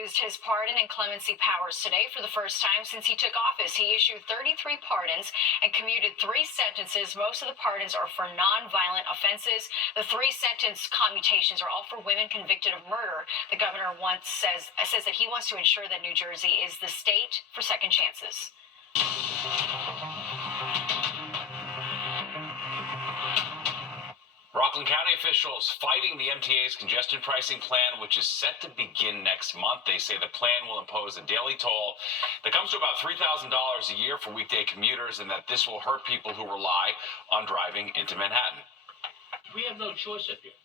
used his pardon and clemency powers today for the first time since he took office. He issued 33 pardons and commuted 3 sentences. Most of the pardons are for non-violent offenses. The 3 sentence commutations are all for women convicted of murder. The governor says that he wants to ensure that New Jersey is the state for second chances. Rockland County officials fighting the MTA's congestion pricing plan, which is set to begin next month. They say the plan will impose a daily toll that comes to about $3,000 a year for weekday commuters, and that this will hurt people who rely on driving into Manhattan. We have no choice up here.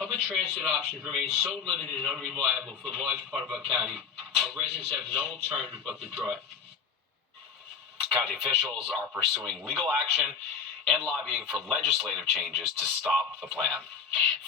Public transit options remain so limited and unreliable for a large part of our county. Our residents have no alternative but to drive. County officials are pursuing legal action and lobbying for legislative changes to stop the plan.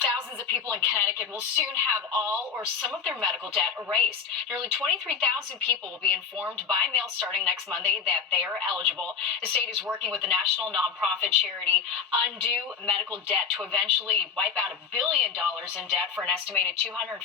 Thousands of people in Connecticut will soon have all or some of their medical debt erased. Nearly 23,000 people will be informed by mail starting next Monday that they are eligible. The state is working with the national nonprofit charity Undo Medical Debt to eventually wipe out $1 billion in debt for an estimated 250,000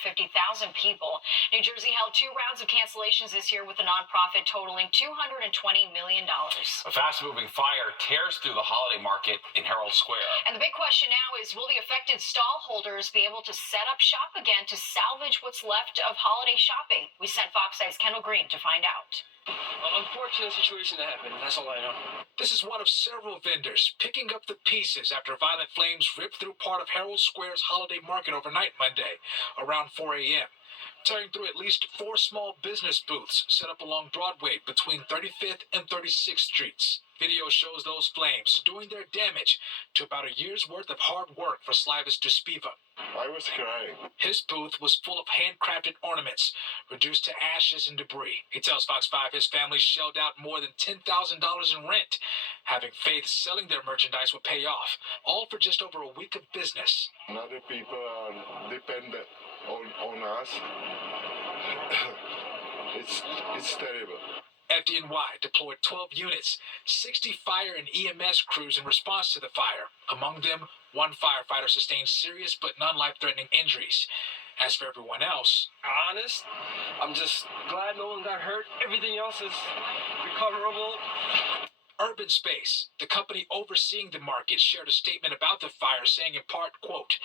people. New Jersey held 2 rounds of cancellations this year with the nonprofit totaling $220 million. A fast-moving fire tears through the holiday market in Herald Square. And the big question now is, will the affected stall holders be able to set up shop again to salvage what's left of holiday shopping? We sent Fox 5's Kendall Green to find out. Unfortunate situation that happened. That's all I know. This is one of several vendors picking up the pieces after violent flames ripped through part of Herald Square's holiday market overnight Monday around 4 a.m., tearing through at least 4 small business booths set up along Broadway between 35th and 36th Streets. Video shows those flames doing their damage to about a year's worth of hard work for Slavis Duspiva. I was crying. His booth was full of handcrafted ornaments, reduced to ashes and debris. He tells Fox 5 his family shelled out more than $10,000 in rent, having faith selling their merchandise would pay off, all for just over a week of business. Other people are dependent on us. It's terrible. FDNY deployed 12 units, 60 fire and EMS crews in response to the fire. Among them, 1 firefighter sustained serious but non-life-threatening injuries. As for everyone else, Honest, I'm just glad no one got hurt. Everything else is recoverable. Urban Space, the company overseeing the market, shared a statement about the fire saying in part, quote,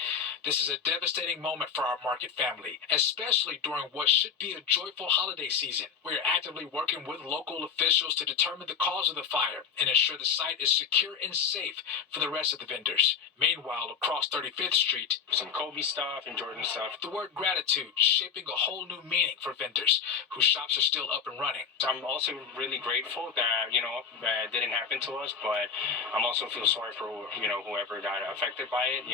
"This is a devastating moment for our market family, especially during what should be a joyful holiday season. We are actively working with local officials to determine the cause of the fire and ensure the site is secure and safe for the rest of the vendors." Meanwhile, across 35th Street, Some Kobe stuff and Jordan stuff. the word gratitude shaping a whole new meaning for vendors whose shops are still up and running. I'm also really grateful that, that didn't happen to us, but I'm also feel sorry for, whoever got affected by it,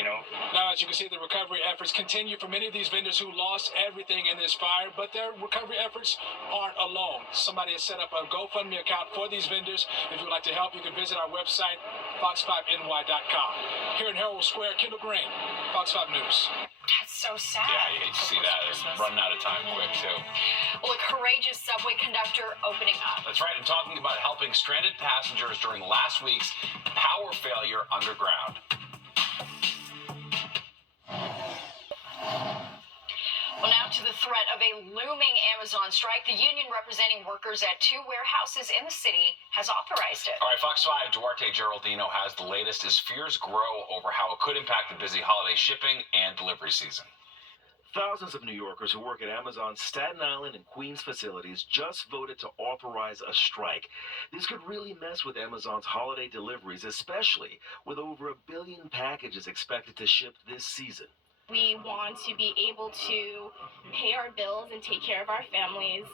Now, as you can see, the recovery efforts continue for many of these vendors who lost everything in this fire, but their recovery efforts aren't alone. Somebody has set up a GoFundMe account for these vendors. If you would like to help, you can visit our website, fox5ny.com. Here in Herald Square, Kendall Green, Fox 5 News. That's so sad. Yeah, you hate to see that. It's running out of time quick, too. Well, a courageous subway conductor opening up. That's right. And talking about helping stranded passengers during last week's power failure underground. Well, now to the threat of a looming Amazon strike. The union representing workers at 2 warehouses in the city has authorized it. All right, Fox 5, Duarte Geraldino has the latest as fears grow over how it could impact the busy holiday shipping and delivery season. Thousands of New Yorkers who work at Amazon's Staten Island and Queens facilities just voted to authorize a strike. This could really mess with Amazon's holiday deliveries, especially with over 1 billion packages expected to ship this season. We want to be able to pay our bills and take care of our families.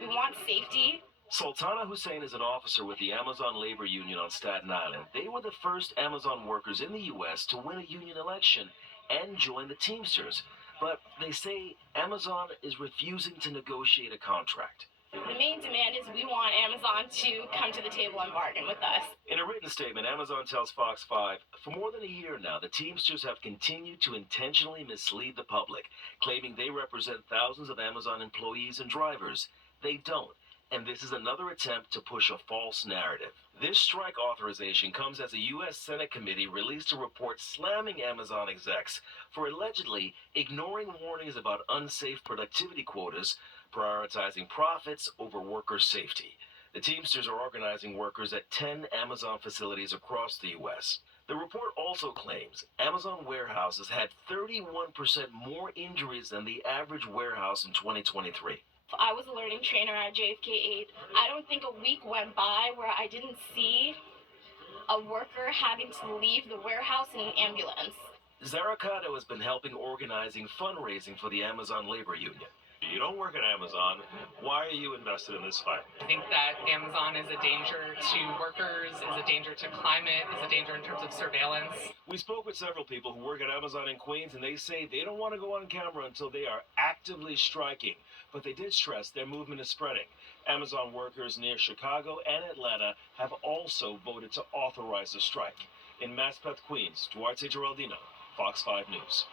We want safety. Sultana Hussein is an officer with the Amazon Labor Union on Staten Island. They were the first Amazon workers in the U.S. to win a union election and join the Teamsters. But they say Amazon is refusing to negotiate a contract. The main demand is we want Amazon to come to the table and bargain with us. In a written statement, Amazon tells Fox 5, for more than a year now, the Teamsters have continued to intentionally mislead the public, claiming they represent thousands of Amazon employees and drivers. They don't, and this is another attempt to push a false narrative. This strike authorization comes as a U.S. Senate committee released a report slamming Amazon execs for allegedly ignoring warnings about unsafe productivity quotas, prioritizing profits over worker safety. The Teamsters are organizing workers at 10 Amazon facilities across the U.S. The report also claims Amazon warehouses had 31% more injuries than the average warehouse in 2023. I was a learning trainer at JFK 8. I don't think a week went by where I didn't see a worker having to leave the warehouse in an ambulance. Zarakato has been helping organizing fundraising for the Amazon Labor Union. You don't work at Amazon. Why are you invested in this fight? I think that Amazon is a danger to workers, is a danger to climate, is a danger in terms of surveillance. We spoke with several people who work at Amazon in Queens, and they say they don't want to go on camera until they are actively striking. But they did stress their movement is spreading. Amazon workers near Chicago and Atlanta have also voted to authorize the strike. In Maspeth, Queens, Duarte Geraldino, Fox 5 News.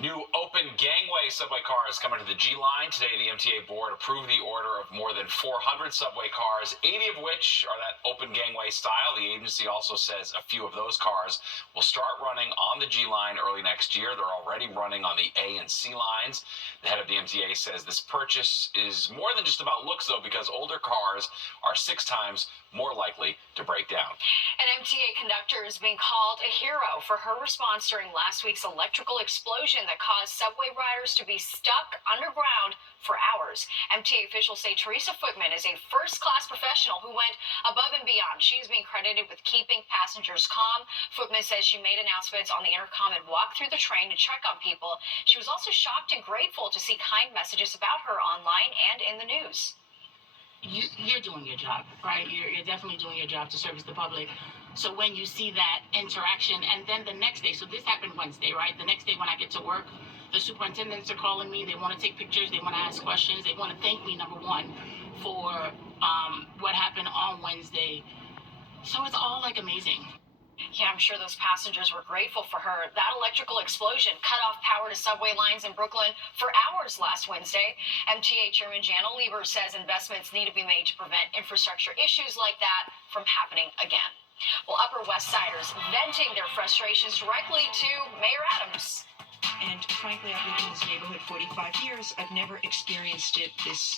New open gangway subway cars coming to the G line. Today, the MTA board approved the order of more than 400 subway cars, 80 of which are that open gangway style. The agency also says a few of those cars will start running on the G line early next year. They're already running on the A and C lines. The head of the MTA says this purchase is more than just about looks, though, because older cars are 6 times more likely to break down. An MTA conductor is being called a hero for her response during last week's electrical explosion that caused subway riders to be stuck underground for hours. MTA officials say Teresa Footman is a first-class professional who went above and beyond. She's being credited with keeping passengers calm. Footman says she made announcements on the intercom and walked through the train to check on people. She was also shocked and grateful to see kind messages about her online and in the news. You're doing your job, right? You're definitely doing your job to service the public. So when you see that interaction, and then the next day, so this happened Wednesday, right? The next day when I get to work, the superintendents are calling me. They want to take pictures. They want to ask questions. They want to thank me, number one, for what happened on Wednesday. So it's all like amazing. Yeah, I'm sure those passengers were grateful for her. That electrical explosion cut off power to subway lines in Brooklyn for hours last Wednesday. MTA Chairman Janna Lieber says investments need to be made to prevent infrastructure issues like that from happening again. Well, Upper West Siders venting their frustrations directly to Mayor Adams. And frankly, I've lived in this neighborhood 45 years. I've never experienced it this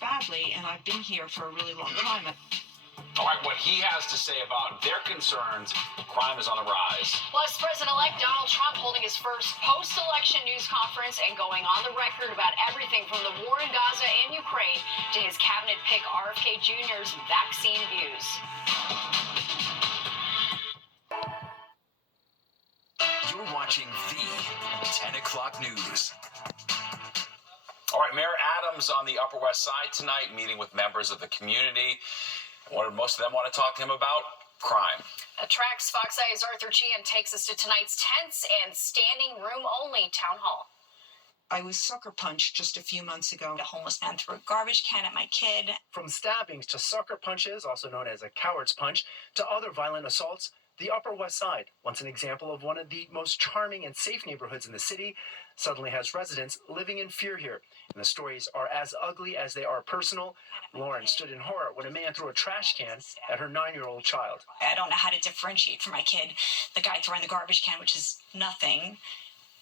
badly, and I've been here for a really long time. All right, what he has to say about their concerns, crime is on the rise. Plus, President-elect Donald Trump holding his first post-election news conference and going on the record about everything from the war in Gaza and Ukraine to his cabinet pick RFK Jr.'s vaccine views. You're watching the 10 o'clock news. All right, Mayor Adams on the Upper West Side tonight, meeting with members of the community. What do most of them want to talk to him about? Crime. Tracks Fox Eye's Arthur Cheehan takes us to tonight's tense and standing room only town hall. I was sucker punched just a few months ago. A homeless man threw a garbage can at my kid. From stabbings to sucker punches, also known as a coward's punch, to other violent assaults, the Upper West Side, once an example of one of the most charming and safe neighborhoods in the city, suddenly has residents living in fear here. And the stories are as ugly as they are personal. Lauren stood in horror when a man threw a trash can at her 9-year-old child. I don't know how to differentiate for my kid the guy throwing the garbage can, which is nothing.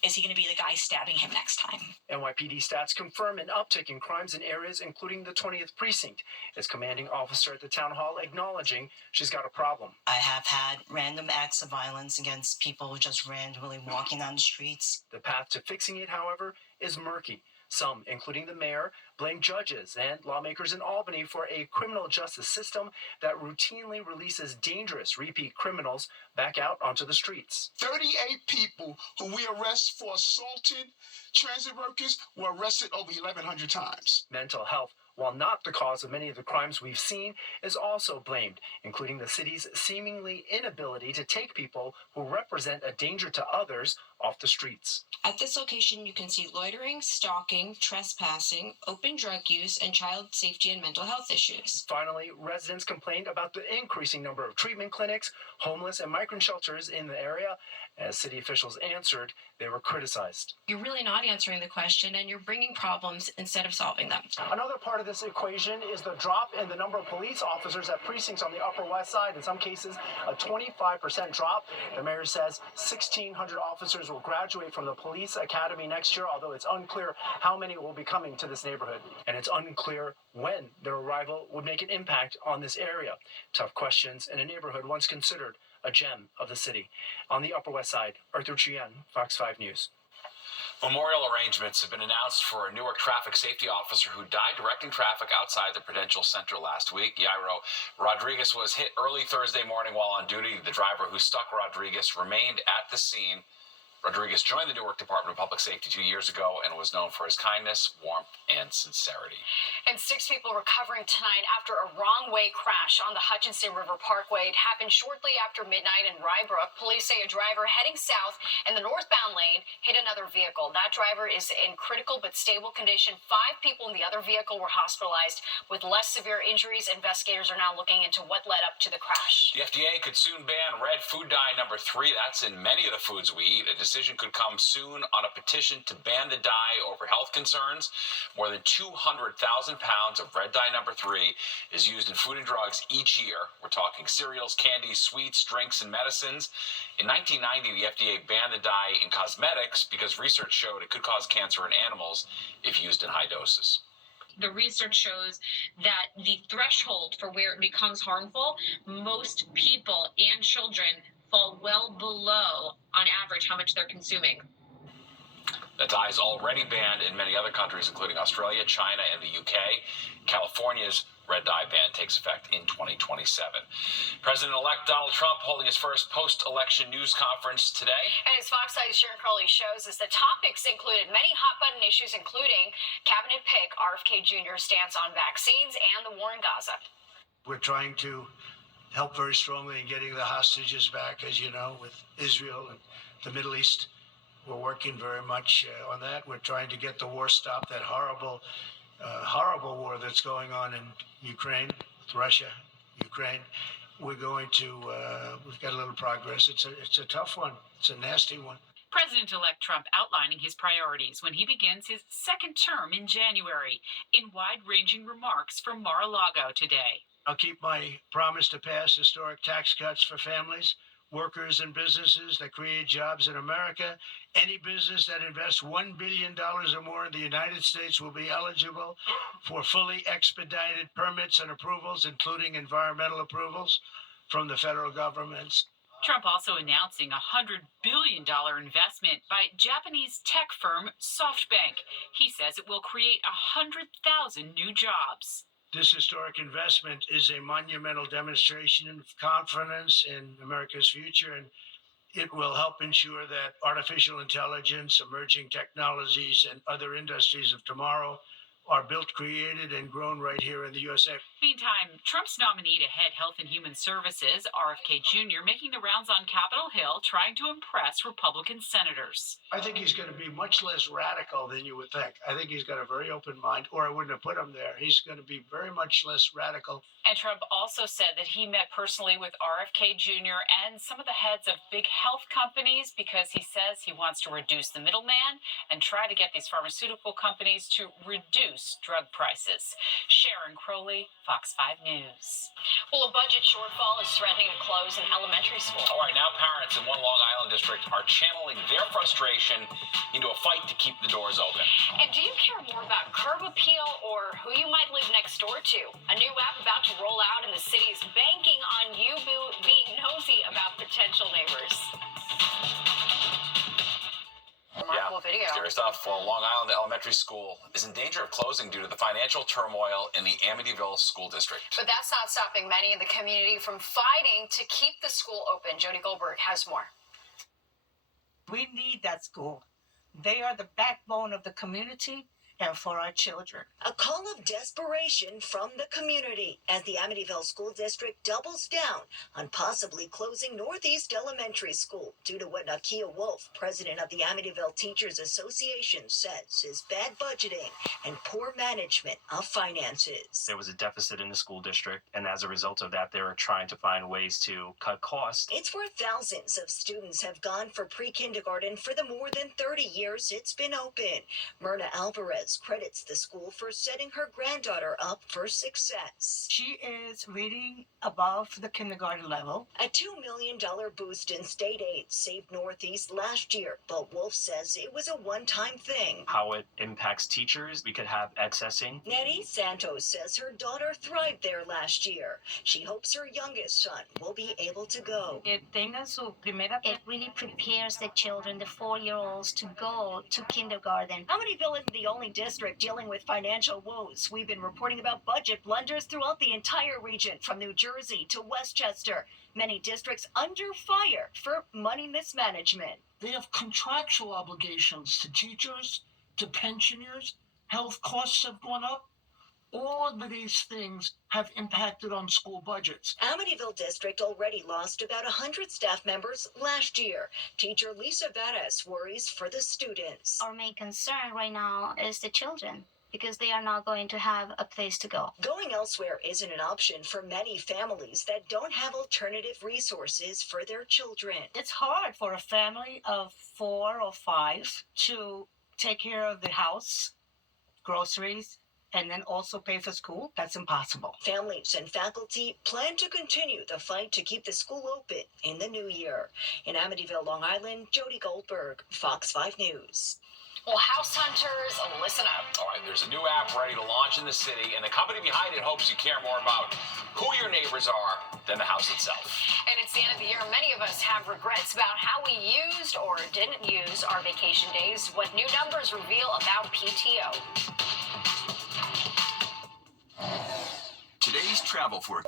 Is he going to be the guy stabbing him next time? NYPD stats confirm an uptick in crimes in areas including the 20th precinct, as commanding officer at the town hall acknowledging she's got a problem. I have had random acts of violence against people just randomly walking down the streets. The path to fixing it, however, is murky. Some, including the mayor, blame judges and lawmakers in Albany for a criminal justice system that routinely releases dangerous repeat criminals back out onto the streets. 38 people who we arrest for assaulting transit workers were arrested over 1,100 times. Mental health, while not the cause of many of the crimes we've seen, is also blamed, including the city's seemingly inability to take people who represent a danger to others off the streets. At this location, you can see loitering, stalking, trespassing, open drug use, and child safety and mental health issues. Finally, residents complained about the increasing number of treatment clinics, homeless and migrant shelters in the area, As city officials answered, they were criticized. You're really not answering the question, and you're bringing problems instead of solving them. Another part of this equation is the drop in the number of police officers at precincts on the Upper West Side. In some cases, a 25% drop. The mayor says 1,600 officers will graduate from the police academy next year, although it's unclear how many will be coming to this neighborhood. And it's unclear when their arrival would make an impact on this area. Tough questions in a neighborhood once considered a gem of the city. On the Upper West Side, Arthur Chien, Fox 5 News. Memorial arrangements have been announced for a Newark traffic safety officer who died directing traffic outside the Prudential Center last week. Yairo Rodriguez was hit early Thursday morning while on duty. The driver who struck Rodriguez remained at the scene. Rodriguez joined the Newark Department of Public Safety 2 years ago and was known for his kindness, warmth, and sincerity. And 6 people recovering tonight after a wrong-way crash on the Hutchinson River Parkway. It happened shortly after midnight in Rybrook. Police say a driver heading south in the northbound lane hit another vehicle. That driver is in critical but stable condition. 5 people in the other vehicle were hospitalized with less severe injuries. Investigators are now looking into what led up to the crash. The FDA could soon ban red food dye number 3. That's in many of the foods we eat. A decision could come soon on a petition to ban the dye over health concerns. More than 200,000 pounds of red dye number 3 is used in food and drugs each year. We're talking cereals, candies, sweets, drinks, and medicines. In 1990, the FDA banned the dye in cosmetics because research showed it could cause cancer in animals if used in high doses. The research shows that the threshold for where it becomes harmful, most people and children fall well below, on average, how much they're consuming. The dye is already banned in many other countries, including Australia, China, and the UK. California's red dye ban takes effect in 2027. President-elect Donald Trump holding his first post-election news conference today. And as Fox 5's Sharon Crowley shows us, the topics included many hot-button issues, including cabinet pick RFK Jr.'s stance on vaccines and the war in Gaza. We're trying to help very strongly in getting the hostages back, as you know, with Israel and the Middle East. We're working very much on that. We're trying to get the war stopped, that horrible war that's going on in Ukraine, with Russia, Ukraine. We're going to, we've got a little progress. It's a tough one. It's a nasty one. President-elect Trump outlining his priorities when he begins his second term in January in wide-ranging remarks from Mar-a-Lago today. I'll keep my promise to pass historic tax cuts for families, workers, and businesses that create jobs in America. Any business that invests $1 billion or more in the United States will be eligible for fully expedited permits and approvals, including environmental approvals from the federal government. Trump also announcing a $100 billion investment by Japanese tech firm SoftBank. He says it will create 100,000 new jobs. This historic investment is a monumental demonstration of confidence in America's future, and it will help ensure that artificial intelligence, emerging technologies, and other industries of tomorrow are built, created, and grown right here in the USA. Meantime, Trump's nominee to head Health and Human Services, RFK Jr., making the rounds on Capitol Hill, trying to impress Republican senators. I think he's going to be much less radical than you would think. I think he's got a very open mind, or I wouldn't have put him there. He's going to be very much less radical. And Trump also said that he met personally with RFK Jr. and some of the heads of big health companies because he says he wants to reduce the middleman and try to get these pharmaceutical companies to reduce drug prices. Sharon Crowley, Fox 5 News. Well, a budget shortfall is threatening to close an elementary school. All right, now parents in one Long Island district are channeling their frustration into a fight to keep the doors open. And do you care more about curb appeal or who you might live next door to? A new app about to roll out in the city is banking on you being nosy about potential neighbors. Remarkable video. Scary stuff. Well, Long Island Elementary School is in danger of closing due to the financial turmoil in the Amityville School District. But that's not stopping many in the community from fighting to keep the school open. Jody Goldberg has more. We need that school. They are the backbone of the community, and for our children. A call of desperation from the community as the Amityville School District doubles down on possibly closing Northeast Elementary School due to what Nakia Wolf, president of the Amityville Teachers Association, says is bad budgeting and poor management of finances. There was a deficit in the school district, and as a result of that, they were trying to find ways to cut costs. It's where thousands of students have gone for pre-kindergarten for the more than 30 years it's been open. Myrna Alvarez credits the school for setting her granddaughter up for success. She is reading above the kindergarten level. A $2 million boost in state aid saved Northeast last year, but Wolf says it was a one-time thing. How it impacts teachers, we could have excessing. Nettie Santos says her daughter thrived there last year. She hopes her youngest son will be able to go. It really prepares the children, the 4-year-olds, to go to kindergarten. Amityville isn't the only district dealing with financial woes. We've been reporting about budget blunders throughout the entire region, from New Jersey to Westchester. Many districts under fire for money mismanagement. They have contractual obligations to teachers, to pensioners. Health costs have gone up. All of these things have impacted on school budgets. Amityville District already lost about 100 staff members last year. Teacher Lisa Varas worries for the students. Our main concern right now is the children, because they are not going to have a place to go. Going elsewhere isn't an option for many families that don't have alternative resources for their children. It's hard for a family of 4 or 5 to take care of the house, groceries, and then also pay for school. That's impossible. Families and faculty plan to continue the fight to keep the school open in the new year. In Amityville, Long Island, Jody Goldberg, Fox 5 News. Well, house hunters, listen up. All right, there's a new app ready to launch in the city, and the company behind it hopes you care more about who your neighbors are than the house itself. And it's the end of the year. Many of us have regrets about how we used or didn't use our vacation days. What new numbers reveal about PTO? Today's travel for.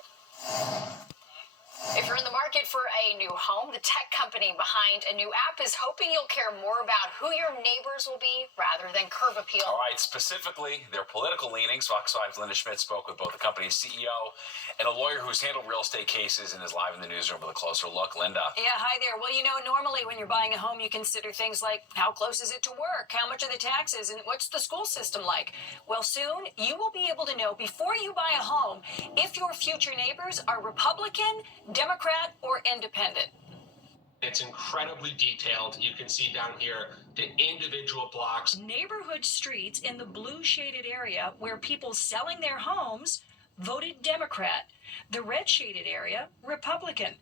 If you're in the market for a new home, the tech company behind a new app is hoping you'll care more about who your neighbors will be rather than curb appeal. All right, specifically their political leanings. Fox 5's Linda Schmidt spoke with both the company's CEO and a lawyer who's handled real estate cases and is live in the newsroom with a closer look. Linda. Yeah, hi there. Well, normally when you're buying a home, you consider things like how close is it to work, how much are the taxes, and what's the school system like? Well, soon you will be able to know before you buy a home if your future neighbors are Republican, Democrat, or independent. It's incredibly detailed. You can see down here the individual blocks. Neighborhood streets in the blue shaded area where people selling their homes voted Democrat. The red shaded area, Republican.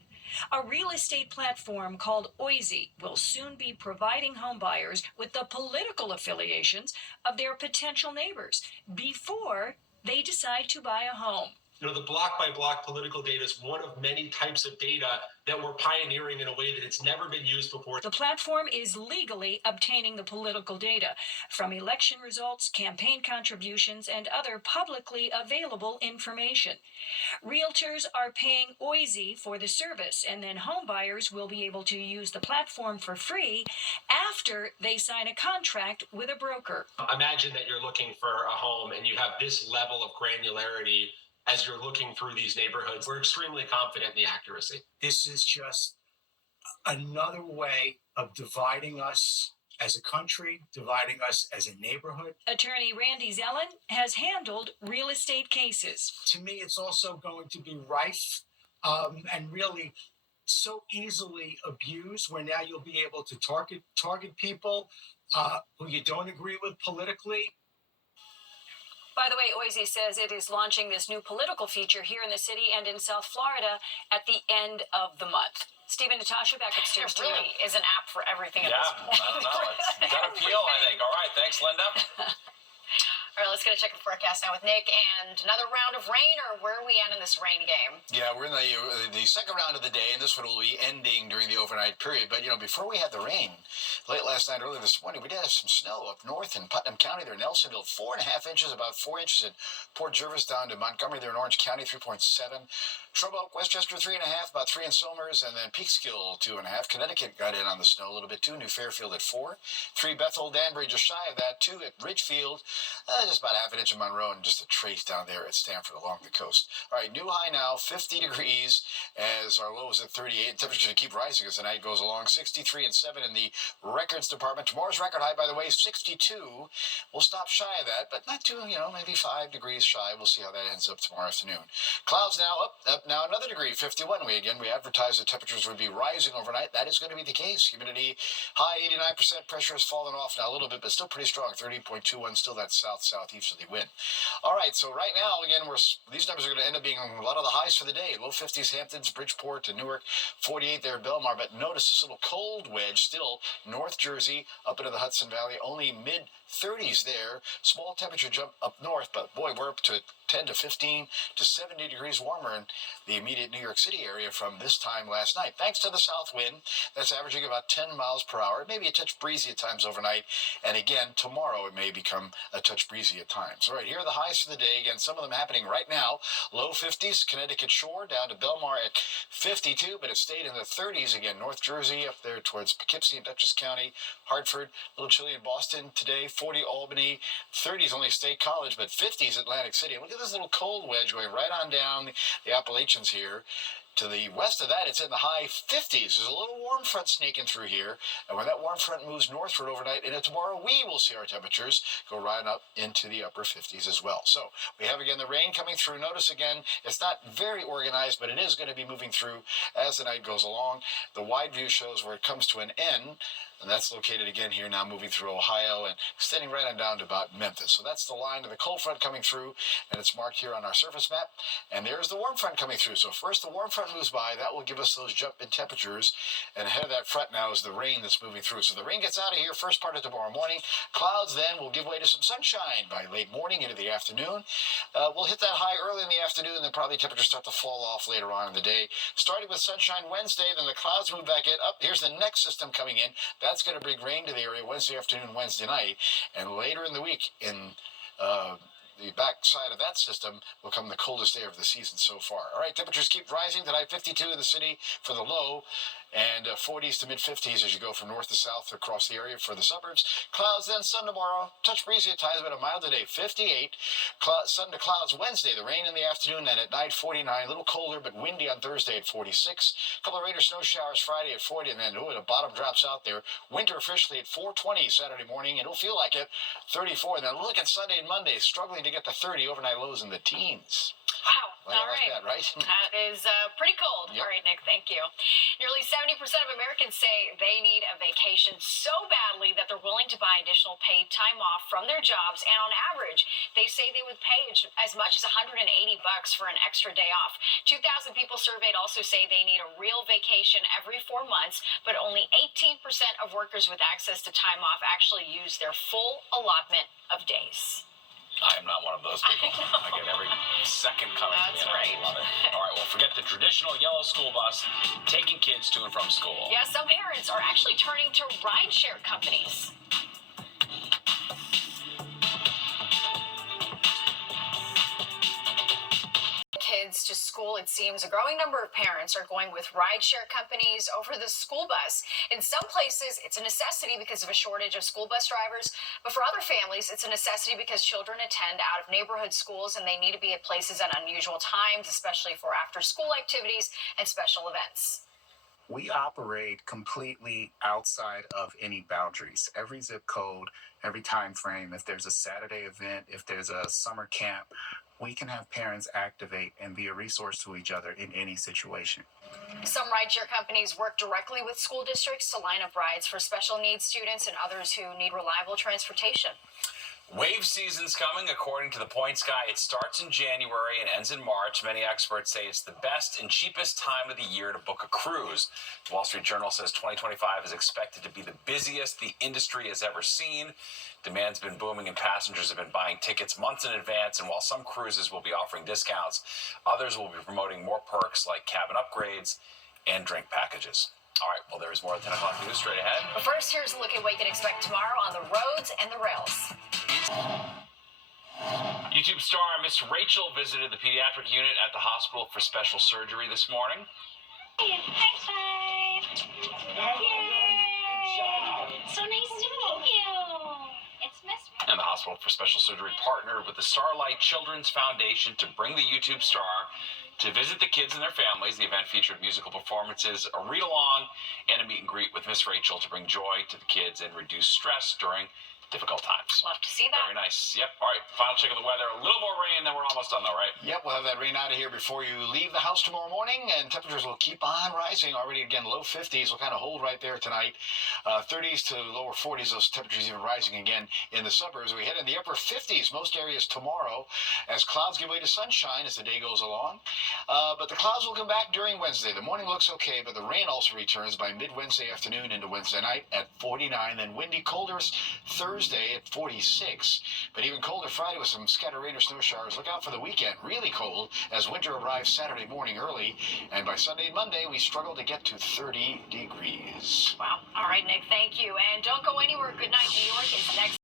A real estate platform called Oisy will soon be providing homebuyers with the political affiliations of their potential neighbors before they decide to buy a home. The block-by-block political data is one of many types of data that we're pioneering in a way that it's never been used before. The platform is legally obtaining the political data from election results, campaign contributions, and other publicly available information. Realtors are paying Oisy for the service, and then homebuyers will be able to use the platform for free after they sign a contract with a broker. Imagine that you're looking for a home and you have this level of granularity as you're looking through these neighborhoods. We're extremely confident in the accuracy. This is just another way of dividing us as a country, dividing us as a neighborhood. Attorney Randy Zellen has handled real estate cases. To me, it's also going to be rife and really so easily abused, where now you'll be able to target people who you don't agree with politically. By the way, Oisy says it is launching this new political feature here in the city and in South Florida at the end of the month. Steve and Natasha, back upstairs There really is an app for everything at Yeah, this point. I don't know. It's got appeal, I think. All right, thanks, Linda. All right, let's get going to check the forecast now with Nick. And another round of rain, or where are we at in this rain game? Yeah, we're in the second round of the day, and this one will be ending during the overnight period. But, before we had the rain, late last night, early this morning, we did have some snow up north in Putnam County there, Nelsonville, 4.5 inches, about 4 inches in Port Jervis, down to Montgomery there in Orange County, 3.7. Shrub Oak, Westchester, 3.5, about 3 in Somers, and then Peekskill, 2.5. Connecticut got in on the snow a little bit too. New Fairfield at 4. 3 Bethel, Danbury just shy of that. 2 at Ridgefield, just about half an inch in Monroe, and just a trace down there at Stanford along the coast. All right, new high now, 50 degrees, as our low is at 38. Temperatures going to keep rising as the night goes along. 63 and 7 in the records department. Tomorrow's record high, by the way, 62. We'll stop shy of that, but not too, maybe 5 degrees shy. We'll see how that ends up tomorrow afternoon. Clouds now up now another degree, 51. We advertised the temperatures would be rising overnight. That is going to be the case. Humidity high, 89%. Pressure has fallen off now a little bit, but still pretty strong, 30.21. Still that southeasterly wind. All right, so right now, again, these numbers are going to end up being a lot of the highs for the day. Low 50s, Hamptons, Bridgeport, to Newark, 48 there, Belmar. But notice this little cold wedge still, North Jersey, up into the Hudson Valley, only mid-30s there. Small temperature jump up north, but boy, we're up to 10 to 15 to 70 degrees warmer in the immediate New York City area from this time last night. Thanks to the south wind, that's averaging about 10 miles per hour. Maybe a touch breezy at times overnight. And again, tomorrow it may become a touch breezy at times. All right, here are the highs for the day. Again, some of them happening right now. Low 50s, Connecticut shore down to Belmar at 52, but it stayed in the 30s again. North Jersey up there towards Poughkeepsie and Dutchess County, Hartford, a little chilly in Boston today. 40 Albany, 30s only State College, but 50s Atlantic City. Look at this little cold wedge going right on down the Appalachians here. To the west of that, it's in the high 50s. There's a little warm front sneaking through here. And when that warm front moves northward overnight into tomorrow, we will see our temperatures go right up into the upper 50s as well. So we have, again, the rain coming through. Notice, again, it's not very organized, but it is going to be moving through as the night goes along. The wide view shows where it comes to an end. And that's located again here now, moving through Ohio and extending right on down to about Memphis. So that's the line of the cold front coming through, and it's marked here on our surface map. And there's the warm front coming through. So first the warm front moves by. That will give us those jump in temperatures. And ahead of that front now is the rain that's moving through. So the rain gets out of here first part of tomorrow morning. Clouds then will give way to some sunshine by late morning into the afternoon. We'll hit that high early in the afternoon, and then probably temperatures start to fall off later on in the day. Starting with sunshine Wednesday, then the clouds move back in. Here's the next system coming in. That's going to bring rain to the area Wednesday afternoon, Wednesday night, and later in the week in the back side of that system will come the coldest day of the season so far. All right, temperatures keep rising tonight, 52 in the city for the low, and 40s to mid-50s as you go from north to south across the area for the suburbs. Clouds then, sun tomorrow, touch breezy at times, but a mild today, 58. Sun to clouds Wednesday, the rain in the afternoon, and at night, 49. A little colder, but windy on Thursday at 46. A couple of rain or snow showers Friday at 40, and then, the bottom drops out there. Winter officially at 4:20 Saturday morning, and it'll feel like it, 34. And then look at Sunday and Monday, struggling to get to 30, overnight lows in the teens. Wow. Well, all right. That, right? That is pretty cold. Yep. All right, Nick, thank you. Nearly 70% of Americans say they need a vacation so badly that they're willing to buy additional paid time off from their jobs. And on average, they say they would pay as much as $180 for an extra day off. 2,000 people surveyed also say they need a real vacation every 4 months, but only 18% of workers with access to time off actually use their full allotment of days. I am not one of those people. I get every second coming to me. That's and right. I love it. All right, well, forget the traditional yellow school bus taking kids to and from school. Yeah, some parents are actually turning to rideshare companies. Kids to school, it seems a growing number of parents are going with rideshare companies over the school bus. In some places, it's a necessity because of a shortage of school bus drivers, but for other families, it's a necessity because children attend out-of-neighborhood schools and they need to be at places at unusual times, especially for after-school activities and special events. We operate completely outside of any boundaries. Every zip code, every time frame, if there's a Saturday event, if there's a summer camp, we can have parents activate and be a resource to each other in any situation. Some rideshare companies work directly with school districts to line up rides for special needs students and others who need reliable transportation. Wave season's coming, according to the Points Guy. It starts in January and ends in March. Many experts say it's the best and cheapest time of the year to book a cruise. The Wall Street Journal says 2025 is expected to be the busiest the industry has ever seen. Demand's been booming and passengers have been buying tickets months in advance. And while some cruises will be offering discounts, others will be promoting more perks like cabin upgrades and drink packages. All right, well, there's more at 10 o'clock news straight ahead. But first, here's a look at what you can expect tomorrow on the roads and the rails. YouTube star Miss Rachel visited the pediatric unit at the hospital for special surgery this morning. High five! Yay! So nice to meet you. It's Miss. And the hospital for special surgery partnered with the Starlight Children's Foundation to bring the YouTube star to visit the kids and their families. The event featured musical performances, a read-along, and a meet and greet with Miss Rachel to bring joy to the kids and reduce stress during difficult times. Love to see that. Very nice. Yep. All right, final check of the weather. A little more rain, then we're almost done though, right? Yep, we'll have that rain out of here before you leave the house tomorrow morning, and temperatures will keep on rising. Already, again, low 50s will kind of hold right there tonight. 30s to lower 40s, those temperatures even rising again in the suburbs. We head in the upper 50s, most areas tomorrow, as clouds give way to sunshine as the day goes along. But the clouds will come back during Wednesday. The morning looks okay, but the rain also returns by mid-Wednesday afternoon into Wednesday night at 49. Then windy, colder Thursday at 46. But even colder Friday with some scattered rain or snow showers. Look out for the weekend. Really cold as winter arrives Saturday morning early. And by Sunday and Monday, we struggle to get to 30 degrees. Wow. All right, Nick, thank you. And don't go anywhere. Good night, New York is next.